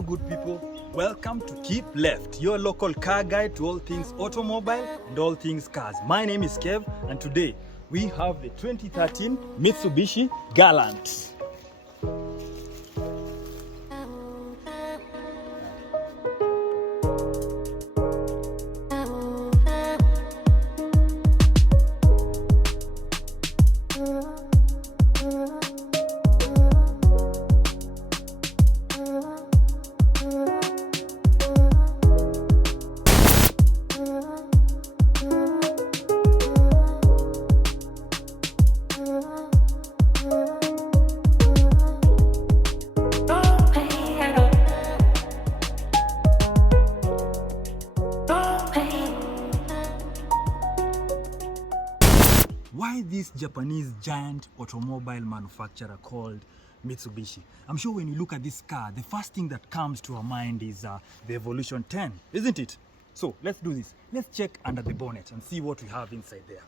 Hello good people, welcome to Keep Left, your local car guide to all things automobile and all things cars. My name is Kev and today we have the 2013 Mitsubishi Galant. Why this Japanese giant automobile manufacturer called Mitsubishi? I'm sure when you look at this car, the first thing that comes to our mind is the Evolution 10, isn't it? So let's do this. Let's check under the bonnet and see what we have inside there.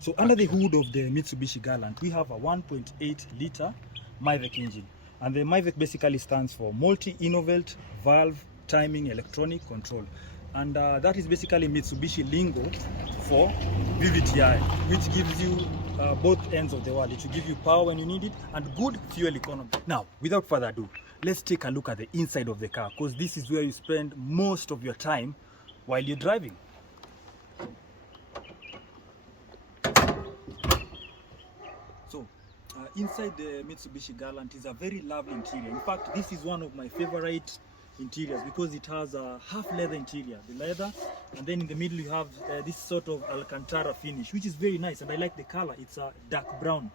So under the hood of the Mitsubishi Galant, we have a 1.8 liter MIVEC engine. And the MIVEC basically stands for Multi-Innovate Valve Timing Electronic Control. And that is basically Mitsubishi lingo for VVTi, which gives you both ends of the world. It will give you power when you need it and good fuel economy. Now, without further ado, let's take a look at the inside of the car, because this is where you spend most of your time while you're driving. So, inside the Mitsubishi Galant is a very lovely interior. In fact, this is one of my favorite interiors because it has a half leather interior, the leather, and then in the middle you have this sort of Alcantara finish, which is very nice, and I like the color. It's a dark brown.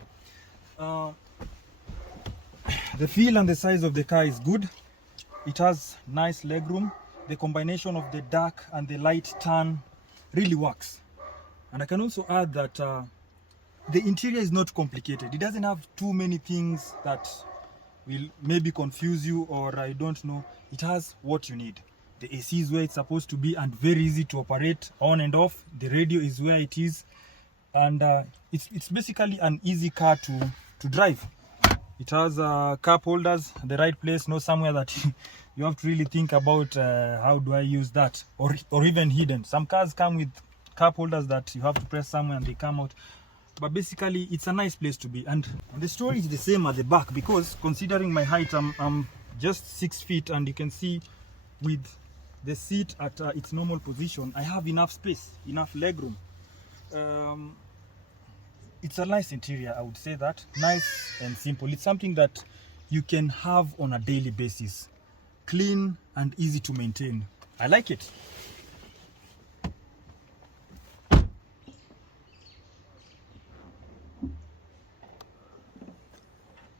The feel and the size of the car is good. It has nice legroom. The combination of the dark and the light tan really works. And I can also add that the interior is not complicated. It doesn't have too many things that will maybe confuse you, or I don't know. It has what you need. The AC is where it's supposed to be and very easy to operate on and off. The radio is where it is, and it's basically an easy car to drive. It has cup holders at the right place, not somewhere that you have to really think about how do I use that, or even hidden. Some cars come with cup holders that you have to press somewhere and they come out. But basically, it's a nice place to be. And the story is the same at the back, because considering my height, I'm just 6 feet, and you can see with the seat at its normal position, I have enough space, enough legroom. It's a nice interior, I would say that. Nice and simple. It's something that you can have on a daily basis. Clean and easy to maintain. I like it.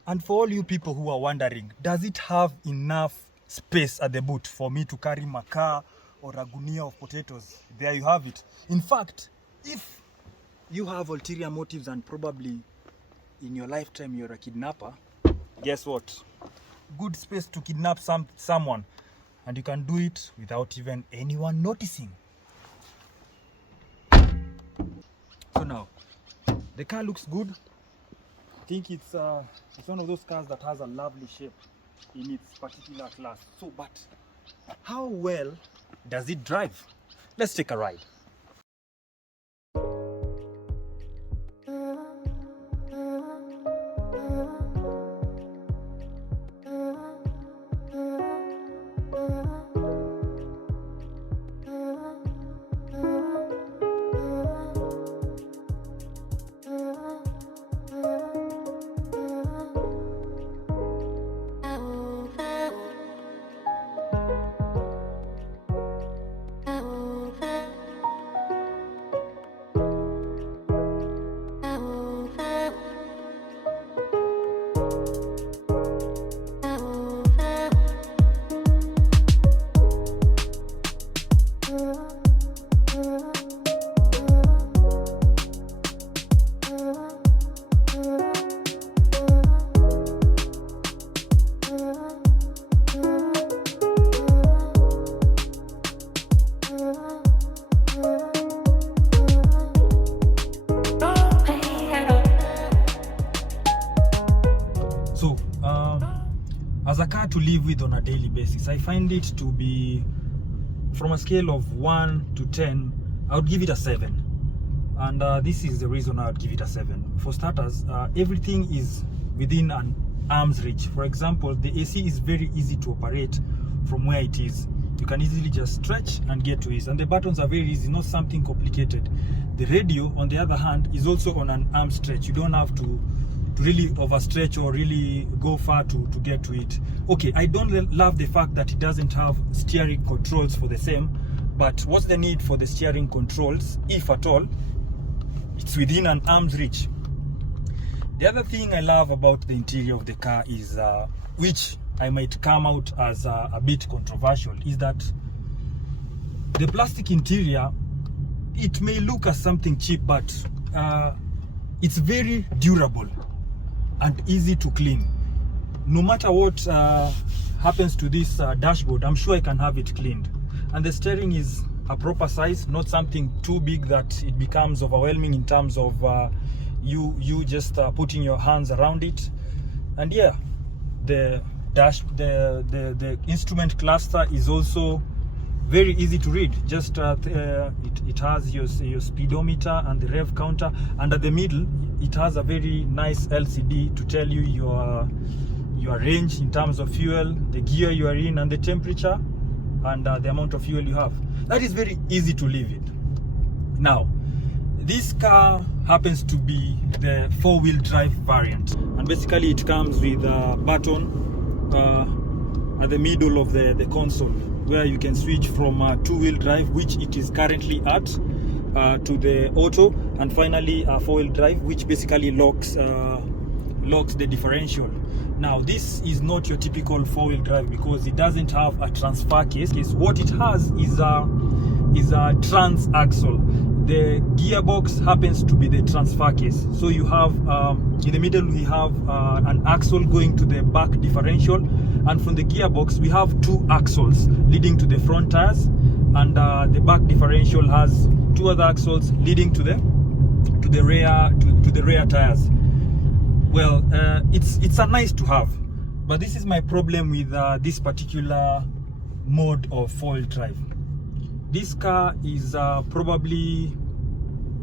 And for all you people who are wondering, does it have enough space at the boot for me to carry my car or a gunia of potatoes? There you have it. In fact, if you have ulterior motives and probably in your lifetime you're a kidnapper, guess what? Good space to kidnap someone, and you can do it without even anyone noticing. So now, the car looks good. I think it's one of those cars that has a lovely shape in its particular class. So, but how well does it drive? Let's take a ride. to live with on a daily basis. I find it to be, from a scale of 1 to 10, I would give it a 7. And this is the reason I would give it a 7. For starters, everything is within an arm's reach. For example, the AC is very easy to operate from where it is. You can easily just stretch and get to it. And the buttons are very easy, not something complicated. The radio, on the other hand, is also on an arm stretch. You don't have to really overstretch or really go far to get to it. Okay, I don't love the fact that it doesn't have steering controls for the same, but what's the need for the steering controls, if at all? It's within an arm's reach. The other thing I love about the interior of the car is, which I might come out as a bit controversial, is that the plastic interior, it may look as something cheap, but it's very durable and easy to clean. No matter what happens to this dashboard, I'm sure I can have it cleaned. And the steering is a proper size, not something too big that it becomes overwhelming in terms of you just putting your hands around it. And yeah, the instrument cluster is also very easy to read. Just it has your speedometer and the rev counter, and at the middle it has a very nice LCD to tell you your range in terms of fuel, the gear you are in, and the temperature, and the amount of fuel you have. That is very easy to live with. Now, this car happens to be the 4-wheel drive variant, and basically it comes with a button at the middle of the console, where you can switch from 2-wheel drive, which it is currently at, to the auto, and finally 4-wheel drive, which basically locks the differential. Now, this is not your typical 4-wheel drive because it doesn't have a transfer case. What it has is a trans axle. The gearbox happens to be the transfer case. So you have in the middle we have an axle going to the back differential, and from the gearbox we have 2 axles leading to the front tires, and the back differential has 2 other axles leading to the rear tires. Well, it's a nice to have, but this is my problem with this particular mode of 4-wheel drive. This car is probably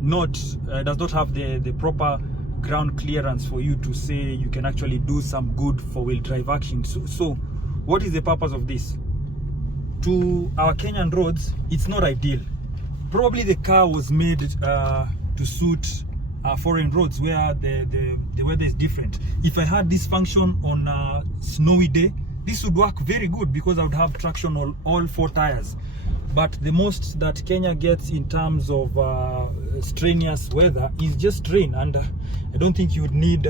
does not have the proper ground clearance for you to say you can actually do some good 4-wheel drive action. So what is the purpose of this? To our Kenyan roads, it's not ideal. Probably the car was made to suit foreign roads where the weather is different. If I had this function on a snowy day, this would work very good because I would have traction on all 4 tires. But the most that Kenya gets in terms of strenuous weather is just rain, and I don't think you would need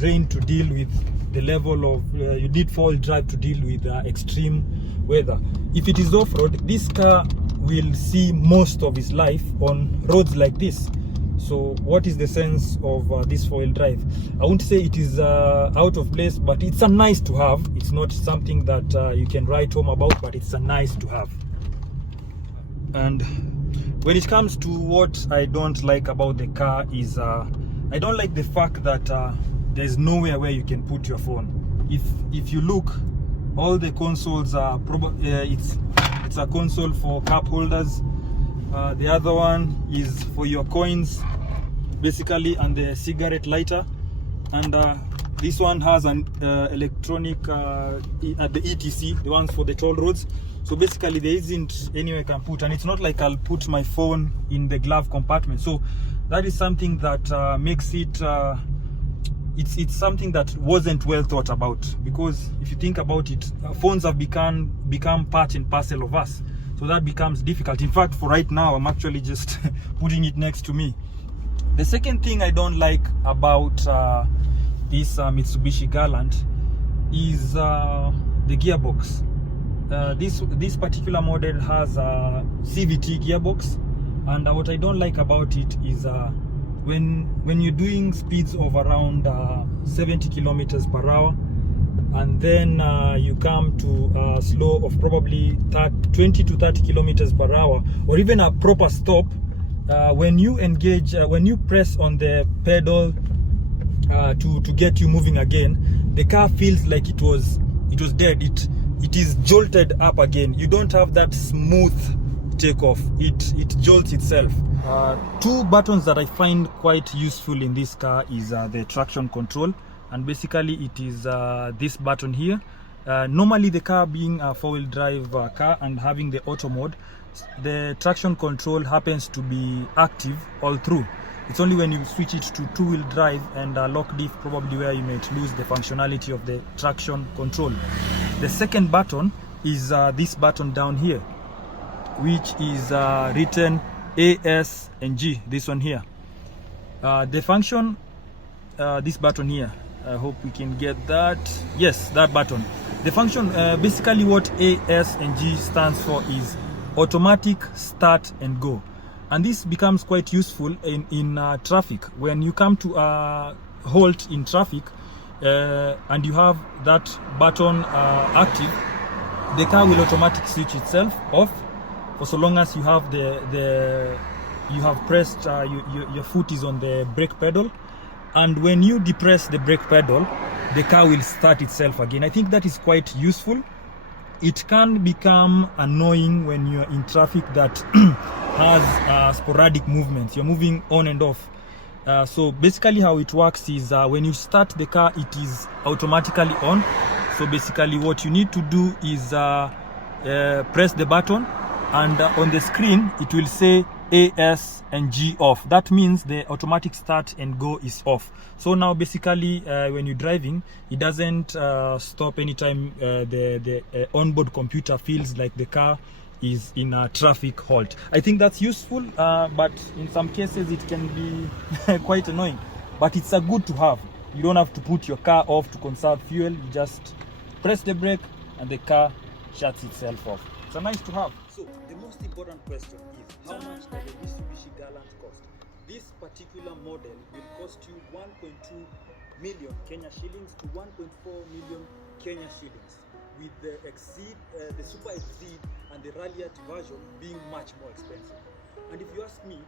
rain to deal with the level of you need 4-wheel drive to deal with extreme weather. If it is off-road, this car will see most of its life on roads like this. So what is the sense of this 4-wheel drive? I won't say it is out of place, but it's a nice to have. It's not something that you can write home about, but it's a nice to have. And when it comes to what I don't like about the car is I don't like the fact that there's nowhere where you can put your phone. If you look, all the consoles are it's a console for cup holders. The other one is for your coins, basically, and the cigarette lighter. And this one has an electronic at the ETC, the ones for the toll roads. So basically there isn't anywhere I can put, and it's not like I'll put my phone in the glove compartment. So that is something that makes it it's something that wasn't well thought about, because if you think about it, phones have become part and parcel of us. So that becomes difficult. In fact, for right now, I'm actually just putting it next to me. The second thing I don't like about this Mitsubishi Galant is the gearbox. This particular model has a CVT gearbox, and what I don't like about it is when you're doing speeds of around 70 kilometers per hour, and then you come to a slow of probably 20 to 30 kilometers per hour, or even a proper stop, when you engage, when you press on the pedal to get you moving again, the car feels like it it was dead, it is jolted up again. You don't have that smooth takeoff. It jolts itself. Two buttons that I find quite useful in this car is the traction control, and basically it is this button here. Normally the car being a four-wheel drive car and having the auto mode, the traction control happens to be active all through. It's only when you switch it to two-wheel drive and lock diff probably where you might lose the functionality of the traction control. The second button is this button down here, which is written A, S, and G, this one here. The function, this button here, I hope we can get that. Yes, that button. The function, basically what A, S, and G stands for is automatic start and go. And this becomes quite useful in traffic. When you come to a halt in traffic and you have that button active, the car will automatically switch itself off for so long as you have you have pressed your foot is on the brake pedal, and when you depress the brake pedal, the car will start itself again. I think that is quite useful. It can become annoying when you're in traffic that has sporadic movements. You're moving on and off. So basically how it works is when you start the car, it is automatically on. So basically what you need to do is press the button, and on the screen it will say A, S, and G off. That means the automatic start and go is off. So now basically when you're driving, it doesn't stop anytime the onboard computer feels like the car is in a traffic halt. I think that's useful, but in some cases it can be quite annoying. But it's a good to have. You don't have to put your car off to conserve fuel. You just press the brake and the car shuts itself off. It's a nice to have. So the most important question is, how much does a Mitsubishi Galant cost? This particular model will cost you 1.2 million Kenya shillings to 1.4 million Kenya shillings, with the Super Exceed and the Ralliart version being much more expensive. And if you ask me,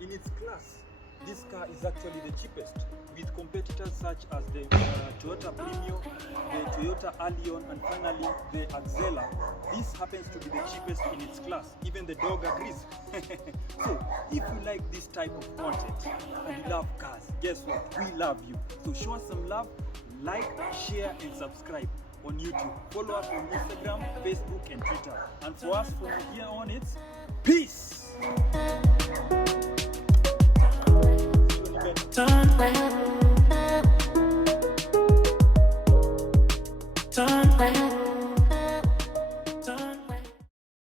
in its class, this car is actually the cheapest, with competitors such as the Toyota Premio, the Toyota Allion, and finally the Axela. This happens to be the cheapest in its class. Even the dog agrees. So if you like this type of content and you love cars, guess what? We love you. So show us some love, like, share, and subscribe on YouTube. Follow us on Instagram, Facebook, and Twitter. And for us from here on, it's peace. Don't